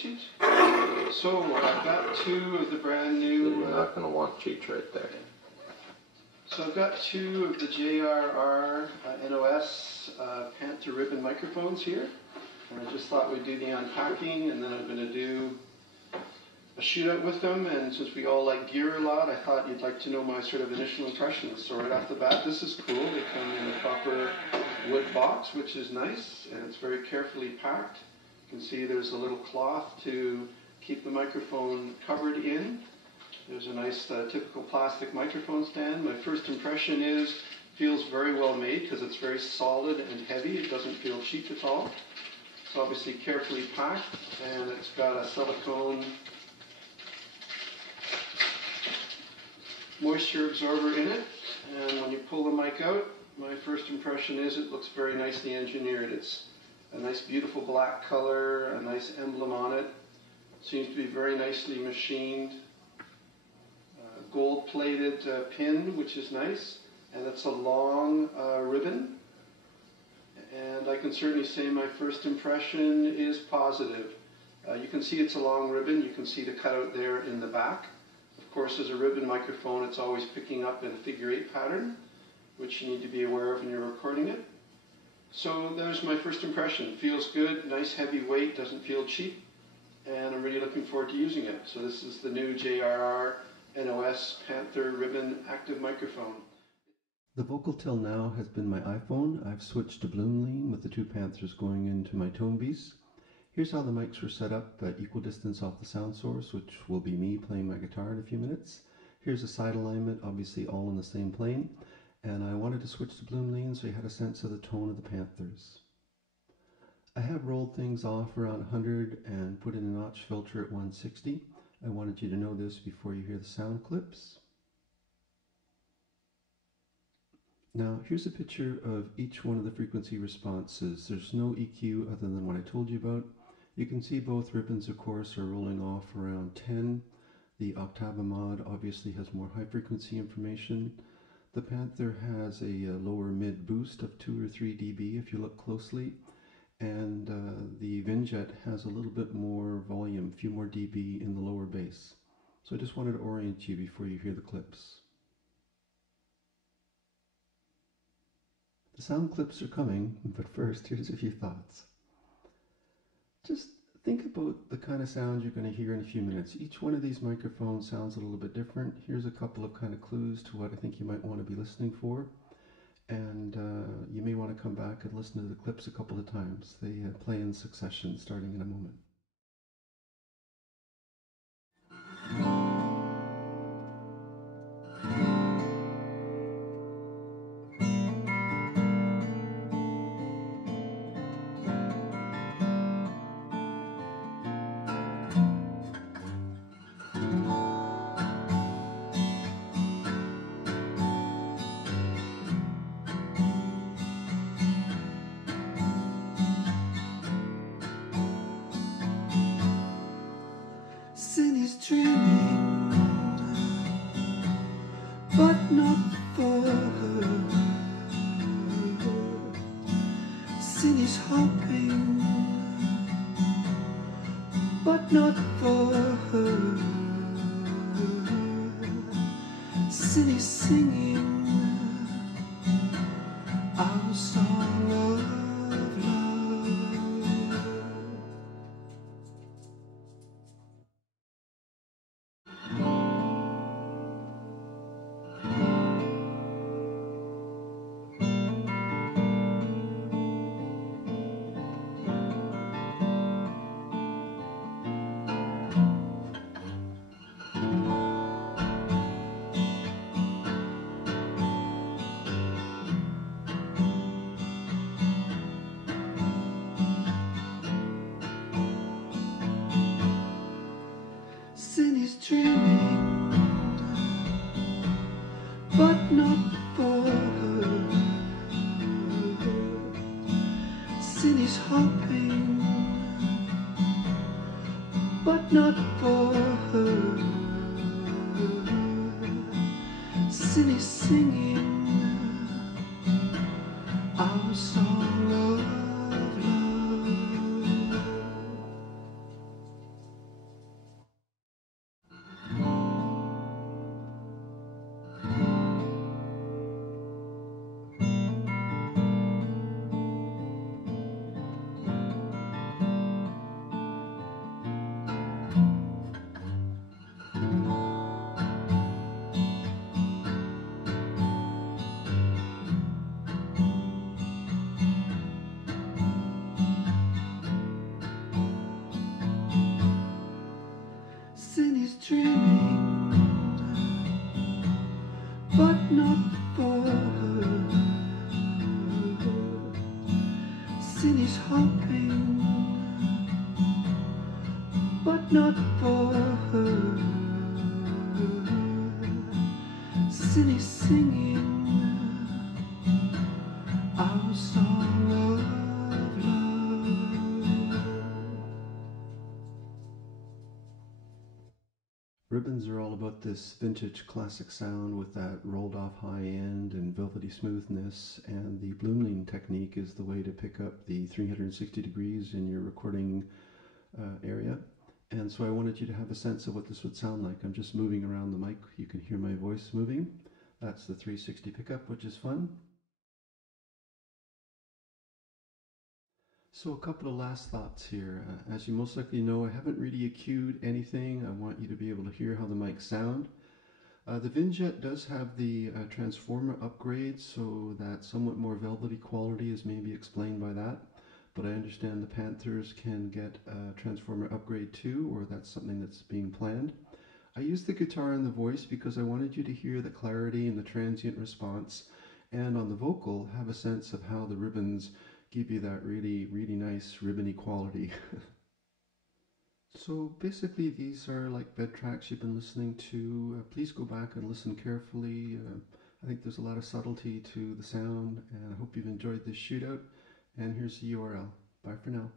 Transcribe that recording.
cheat. So I've got two of the brand new... You're not going to want cheats right there. So I've got two of the JRR NOS Panther ribbon microphones here. And I just thought we'd do the unpacking, and then I'm going to do a shootout with them. And since we all like gear a lot, I thought you'd like to know my sort of initial impressions. So right off the bat, this is cool. They come in a proper wood box, which is nice, and it's very carefully packed. You can see there's a little cloth to keep the microphone covered in. There's a nice typical plastic microphone stand. My first impression is, feels very well made because it's very solid and heavy. It doesn't feel cheap at all. It's obviously carefully packed, and it's got a silicone moisture absorber in it. And when you pull the mic out, my first impression is it looks very nicely engineered. It's a nice beautiful black color, a nice emblem on it. Seems to be very nicely machined. Gold-plated pin, which is nice, and it's a long ribbon. And I can certainly say my first impression is positive. You can see it's a long ribbon. You can see the cutout there in the back. Of course, as a ribbon microphone, it's always picking up in a figure-8 pattern, which you need to be aware of when you're recording it. So there's my first impression. Feels good, nice heavy weight, doesn't feel cheap, and I'm really looking forward to using it. So this is the new JRR NOS Panther ribbon active microphone. The vocal till now has been my iPhone. I've switched to Bloom Lean with the two Panthers going into my tone piece. Here's how the mics were set up at equal distance off the sound source, which will be me playing my guitar in a few minutes. Here's a side alignment, obviously all in the same plane. And I wanted to switch to Bloom Lean so you had a sense of the tone of the Panthers. I have rolled things off around 100 and put in a notch filter at 160. I wanted you to know this before you hear the sound clips. Now here's a picture of each one of the frequency responses. There's no EQ other than what I told you about. You can see both ribbons, of course, are rolling off around 10. The Octavamod obviously has more high frequency information. The Panther has a lower mid boost of 2 or 3 dB if you look closely. And the Vin-Jet has a little bit more volume, a few more dB in the lower bass. So I just wanted to orient you before you hear the clips. The sound clips are coming, but first here's a few thoughts. Just think about the kind of sound you're going to hear in a few minutes. Each one of these microphones sounds a little bit different. Here's a couple of kind of clues to what I think you might want to be listening for. And you may want to come back and listen to the clips a couple of times. They play in succession, starting in a moment. Dreaming, but not for her. Sin is hoping, but not for her. Sin is singing our song of love. Dreaming, but not for her. Sin is hoping, but not for her. Sin is singing our song of love. not for her. Silly singing our song of love. Ribbons are all about this vintage classic sound with that rolled off high end and velvety smoothness, and the blooming technique is the way to pick up the 360 degrees in your recording area. And so I wanted you to have a sense of what this would sound like. I'm just moving around the mic. You can hear my voice moving. That's the 360 pickup, which is fun. So a couple of last thoughts here. As you most likely know, I haven't really EQ'd anything. I want you to be able to hear how the mics sound. The Vin-Jet does have the transformer upgrade, so that somewhat more velvety quality is maybe explained by that. But I understand the Panthers can get a transformer upgrade too, or that's something that's being planned. I used the guitar and the voice because I wanted you to hear the clarity and the transient response, and on the vocal have a sense of how the ribbons give you that really, really nice ribbony quality. So basically these are like bed tracks you've been listening to. Please go back and listen carefully. I think there's a lot of subtlety to the sound, and I hope you've enjoyed this shootout. And here's the URL. Bye for now.